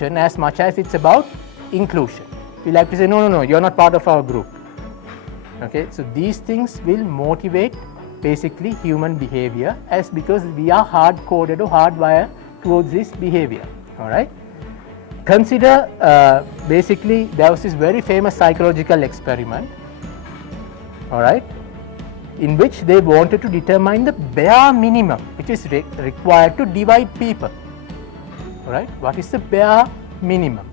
as much as it's about inclusion. We like to say, no, you're not part of our group. Okay, so these things will motivate basically human behavior, as because we are hard-coded or hardwired towards this behavior. All right. Consider basically there was this very famous psychological experiment. All right, in which they wanted to determine the bare minimum which is required to divide people. All right, what is the bare minimum?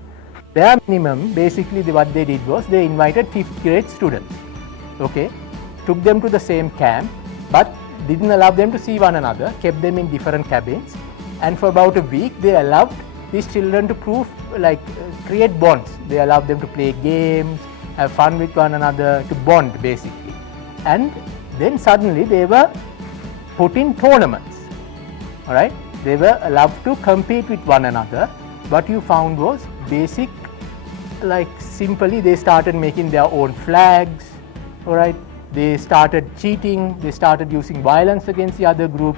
Bare minimum, basically what they did was they invited 5th grade students. Okay, took them to the same camp, but didn't allow them to see one another, kept them in different cabins, and for about a week they allowed these children to create bonds. They allowed them to play games, have fun with one another, to bond basically. And then suddenly they were put in tournaments. All right, they were allowed to compete with one another. What you found was basic, simply they started making their own flags. All right, they started cheating, they started using violence against the other group.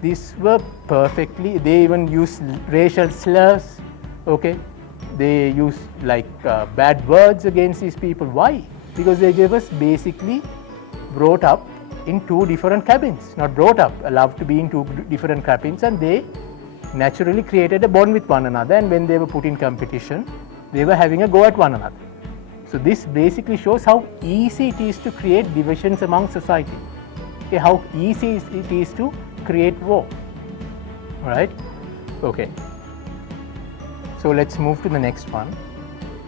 These were perfectly, they even used racial slurs. Okay, they used bad words against these people. Why? Because they were basically brought up in 2 different cabins, not brought up, allowed to be in 2 different cabins, and they naturally created a bond with one another, and when they were put in competition, they were having a go at one another. So this basically shows how easy it is to create divisions among society. Okay, how easy it is to create war. All right. Okay. So let's move to the next one.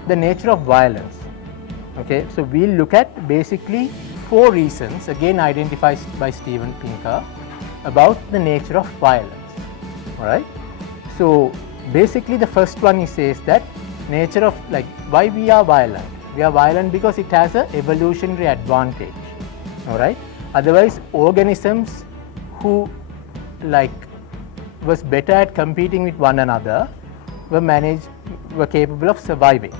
The nature of violence. Okay. So we'll look at basically 4 reasons, again identified by Steven Pinker, about the nature of violence. All right. So basically the first one, he says that nature of why we are violent. We are violent because it has an evolutionary advantage. All right. Otherwise, organisms who was better at competing with one another were capable of surviving.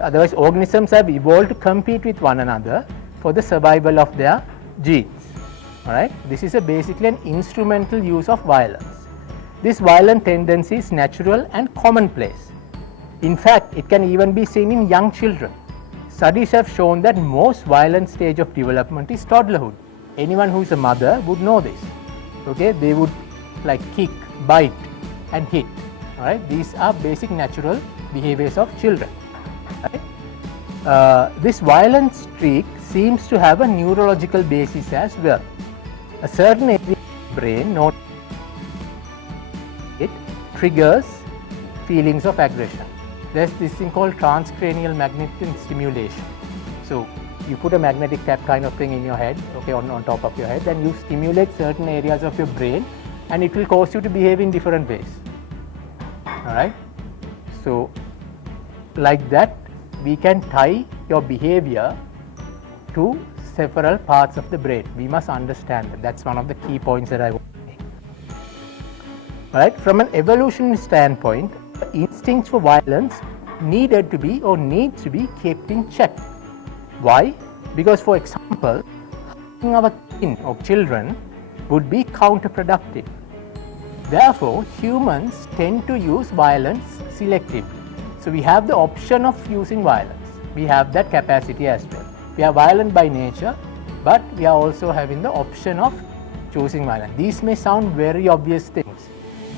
Otherwise, organisms have evolved to compete with one another for the survival of their genes. All right. This is basically an instrumental use of violence. This violent tendency is natural and commonplace. In fact, it can even be seen in young children. Studies have shown that most violent stage of development is toddlerhood. Anyone who is a mother would know this. Okay, they would kick, bite and hit. All right, these are basic natural behaviors of children. Right? This violent streak seems to have a neurological basis as well. A certain area of the brain known it triggers feelings of aggression. There's this thing called transcranial magnetic stimulation. So you put a magnetic tap kind of thing in your head, okay, on top of your head, and you stimulate certain areas of your brain, and it will cause you to behave in different ways. All right. So like that, we can tie your behavior to several parts of the brain. We must understand that. That's one of the key points that I want to make. All right. From an evolutionary standpoint, instincts for violence needs to be kept in check. Why? Because, for example, hurting our kin or children would be counterproductive. Therefore, humans tend to use violence selectively. So we have the option of using violence. We have that capacity as well. We are violent by nature, but we are also having the option of choosing violence. These may sound very obvious things,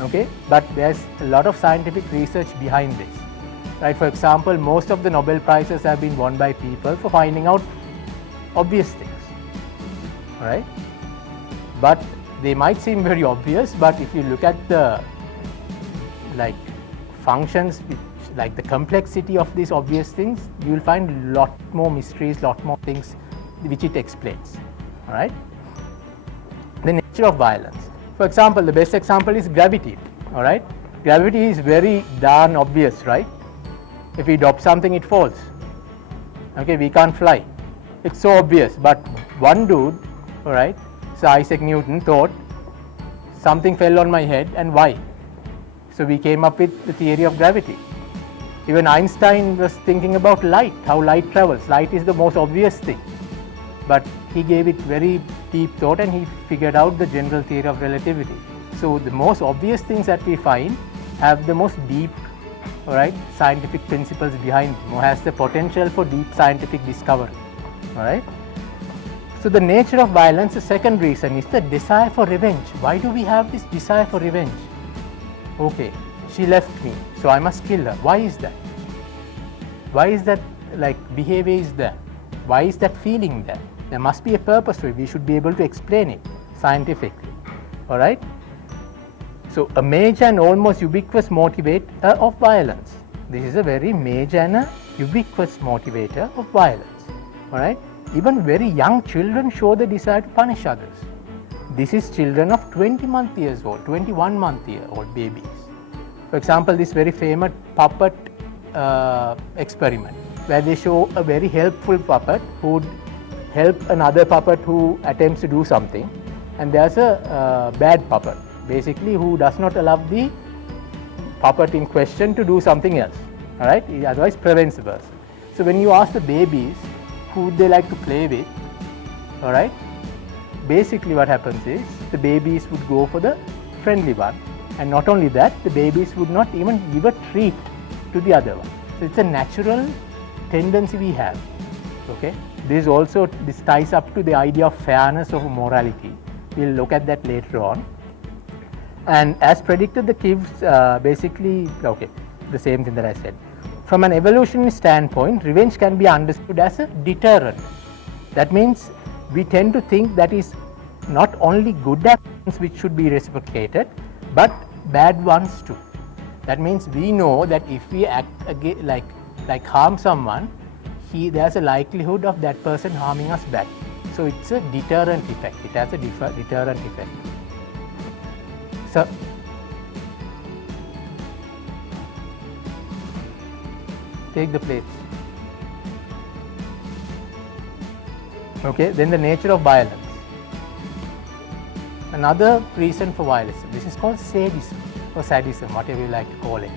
okay, but there's a lot of scientific research behind this. Right? For example, most of the Nobel Prizes have been won by people for finding out obvious things. All right? But they might seem very obvious, but if you look at the functions, which, the complexity of these obvious things, you will find lot more mysteries, lot more things which it explains. All right? The nature of violence. For example, the best example is gravity. All right? Gravity is very darn obvious, right? If we drop something, it falls. Okay, we can't fly. It's so obvious, but one dude, all right, so Isaac Newton thought something fell on my head, and why? So we came up with the theory of gravity. Even Einstein was thinking about light, how light travels. Light is the most obvious thing, but he gave it very deep thought and he figured out the general theory of relativity. So the most obvious things that we find have the most deep alright, scientific principles behind him, or has the potential for deep scientific discovery, alright. So the nature of violence, the second reason is the desire for revenge. Why do we have this desire for revenge? Okay, she left me, so I must kill her. Why is that? Why is that like behavior is there? Why is that feeling there? There must be a purpose to it. We should be able to explain it scientifically, alright. So a major and almost ubiquitous motivator of violence. This is a very major and a ubiquitous motivator of violence, alright. Even very young children show the desire to punish others. This is children of 21 months old babies. For example, this very famous puppet experiment, where they show a very helpful puppet who would help another puppet who attempts to do something, and there's a bad puppet, basically, who does not allow the puppet in question to do something else, alright, otherwise prevents the person. So when you ask the babies who they like to play with, alright, basically what happens is the babies would go for the friendly one, and not only that, the babies would not even give a treat to the other one. So it's a natural tendency we have, okay. This ties up to the idea of fairness of morality. We'll look at that later on. And as predicted, the Kivs basically, okay, the same thing that I said. From an evolutionary standpoint, revenge can be understood as a deterrent. That means we tend to think that is not only good actions which should be reciprocated, but bad ones too. That means we know that if we act again, like harm someone, there's a likelihood of that person harming us back. So it's a deterrent effect. It has a deterrent effect. So take the plates. Okay, then the nature of violence. Another reason for violence, this is called sadism or sadism, whatever you like to call it.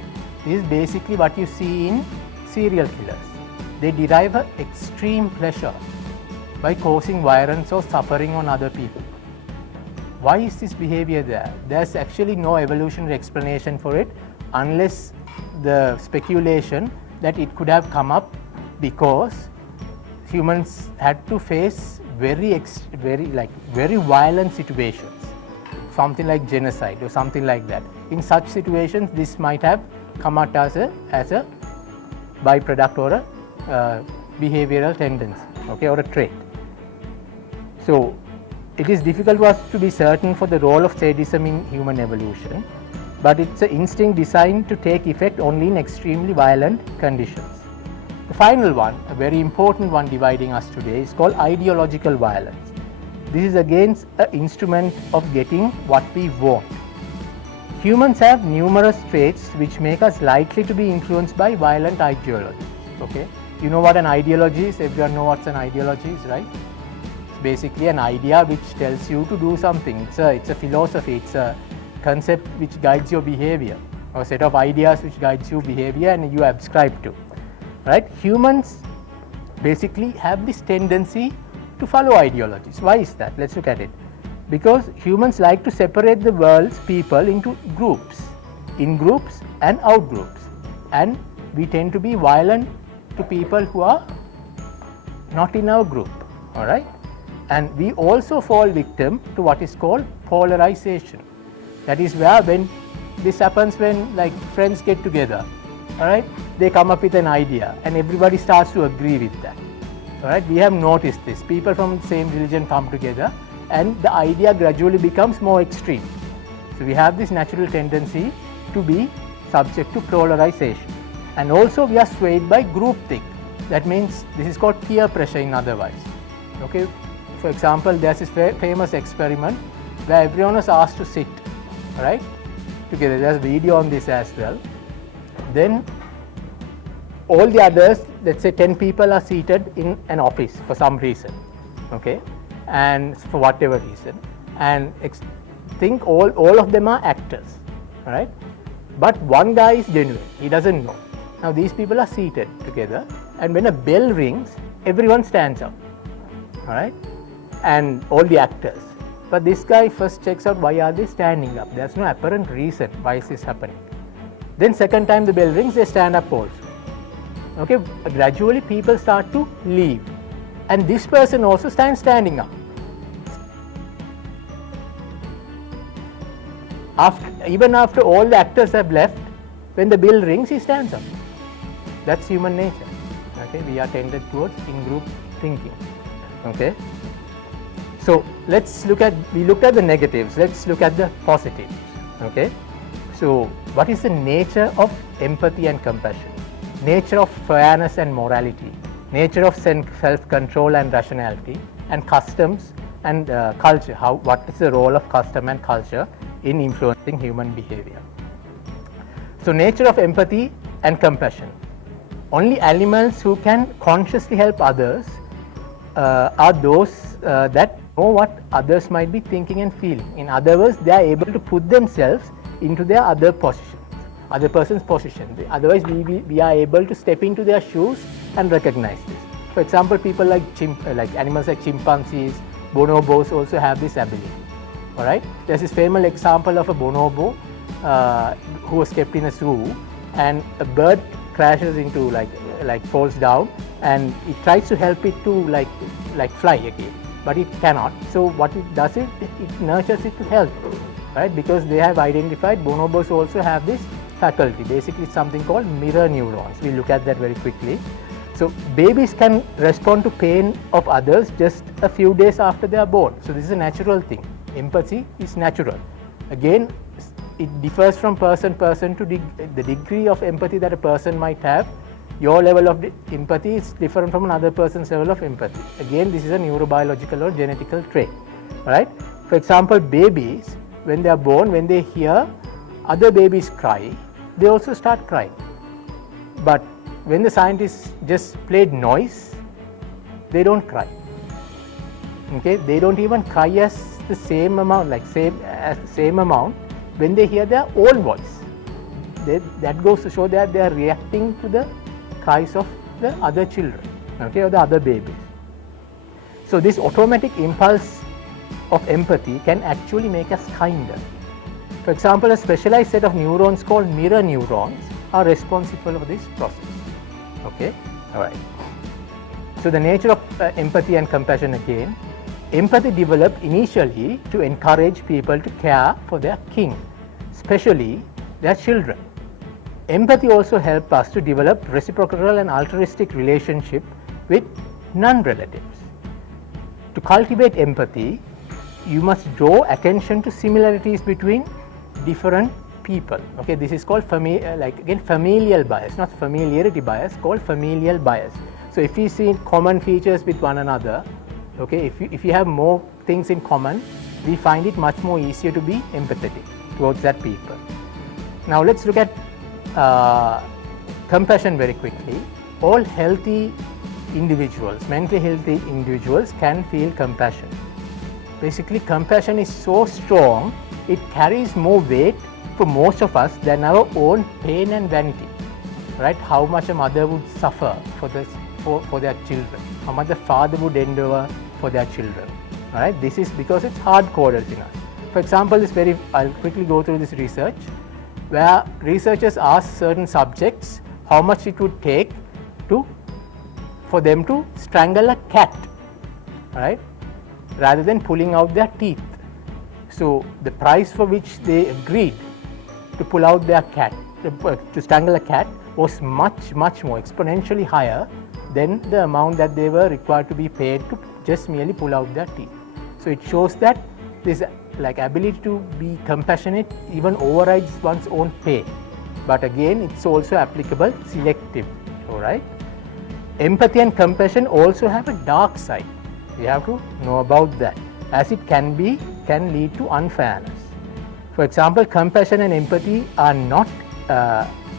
This is basically what you see in serial killers. They derive an extreme pleasure by causing violence or suffering on other people. Why is this behavior there? There's actually no evolutionary explanation for it, unless the speculation that it could have come up because humans had to face very violent situations, something like genocide or something like that. In such situations, this might have come out as a byproduct or a behavioral tendency, okay, or a trait. So it is difficult for us to be certain for the role of sadism in human evolution, but it's an instinct designed to take effect only in extremely violent conditions. The final one, a very important one dividing us today, is called ideological violence. This is again an instrument of getting what we want. Humans have numerous traits which make us likely to be influenced by violent ideologies. Okay, you know what an ideology is? Everyone know what an ideology is, right? It's basically an idea which tells you to do something. It's a philosophy. It's a concept which guides your behavior, or a set of ideas which guides your behavior and you ascribe to. Right? Humans basically have this tendency to follow ideologies. Why is that? Let's look at it. Because humans like to separate the world's people into groups, in groups and out groups, and we tend to be violent to people who are not in our group, all right? And we also fall victim to what is called polarization. That is where when this happens when like friends get together, all right, they come up with an idea and everybody starts to agree with that. All right, we have noticed this. People from the same religion come together and the idea gradually becomes more extreme. So we have this natural tendency to be subject to polarization. And also we are swayed by groupthink. That means this is called peer pressure in other words. Okay, for example, there's this famous experiment where everyone was asked to sit, right, together. There's a video on this as well. Then all the others, let's say 10 people are seated in an office for some reason, okay, and for whatever reason, and think all of them are actors, right, but one guy is genuine, he doesn't know. Now these people are seated together and when a bell rings, everyone stands up, all right, and all the actors. But this guy first checks out why are they standing up. There's no apparent reason why is this happening. Then second time the bell rings, they stand up also. Okay, gradually people start to leave, and this person also standing up. Even after all the actors have left, when the bell rings, he stands up. That's human nature. Okay, we are tended towards in-group thinking. Okay, so we looked at the negatives. Let's look at the positives. Okay, so what is the nature of empathy and compassion? Nature of fairness and morality, nature of self-control and rationality, and customs and culture. What is the role of custom and culture in influencing human behavior? So nature of empathy and compassion. Only animals who can consciously help others are those that know what others might be thinking and feeling. In other words, they are able to put themselves into their other person's position. Otherwise, we are able to step into their shoes and recognize this. For example, people like animals like chimpanzees, bonobos also have this ability. All right, there's this famous example of a bonobo who was kept in a zoo, and a bird crashes into falls down, and it tries to help it to fly again, but it cannot. So what it does is it nurtures it to help, right? Because they have identified bonobos also have this faculty. Basically, it's something called mirror neurons. We'll look at that very quickly. So babies can respond to pain of others just a few days after they are born. So this is a natural thing. Empathy is natural. Again, it differs from person to the degree of empathy that a person might have. Your level of empathy is different from another person's level of empathy. Again, this is a neurobiological or genetical trait. Right? For example, babies, when they are born, when they hear other babies cry, they also start crying. But when the scientists just played noise, they don't cry. Okay, they don't even cry as the same amount, when they hear their own voice. That goes to show that they are reacting to the cries of the other children, okay, or the other babies. So this automatic impulse of empathy can actually make us kinder. For example, a specialized set of neurons called mirror neurons are responsible for this process. Okay, all right. So the nature of empathy and compassion again. Empathy developed initially to encourage people to care for their kin, especially their children. Empathy also helps us to develop reciprocal and altruistic relationship with non-relatives. To cultivate empathy, you must draw attention to similarities between different people. Okay, this is called familial bias, not familiarity bias, called familial bias. So if we see common features with one another, okay, if you have more things in common, we find it much more easier to be empathetic towards that people. Now let's look at compassion very quickly. All healthy individuals, mentally healthy individuals can feel compassion. Basically, compassion is so strong, it carries more weight for most of us than our own pain and vanity. Right? How much a mother would suffer for their children, how much the father would endure for their children. Right? This is because it's hard-coded in us. For example, I'll quickly go through this research, where researchers asked certain subjects how much it would take for them to strangle a cat, right, rather than pulling out their teeth. So the price for which they agreed to pull out their cat, to strangle a cat, was much more exponentially higher than the amount that they were required to be paid to just merely pull out their teeth. So it shows that this ability to be compassionate even overrides one's own pain. But again, it's also applicable selectively. All right. Empathy and compassion also have a dark side. We have to know about that, as it can lead to unfairness. For example, compassion and empathy are not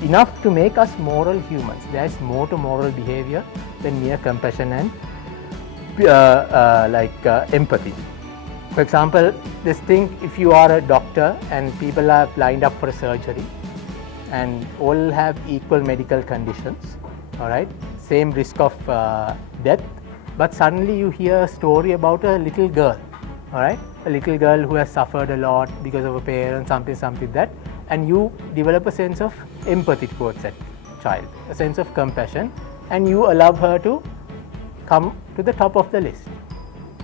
enough to make us moral humans. There is more to moral behavior than mere compassion and empathy. For example, just think if you are a doctor and people are lined up for a surgery and all have equal medical conditions, all right, same risk of death, but suddenly you hear a story about a little girl, all right, a little girl who has suffered a lot because of her parents, something that, and you develop a sense of empathy towards that child, a sense of compassion, and you allow her to come to the top of the list.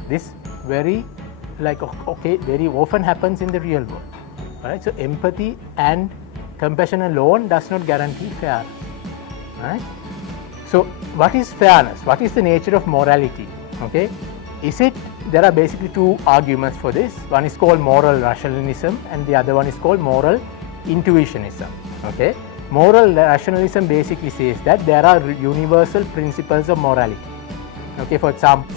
This very very often happens in the real world. Right? So empathy and compassion alone does not guarantee fairness. Right? So what is fairness? What is the nature of morality? Okay, there are basically two arguments for this. One is called moral rationalism and the other one is called moral intuitionism. Okay, moral rationalism basically says that there are universal principles of morality. Okay, for example,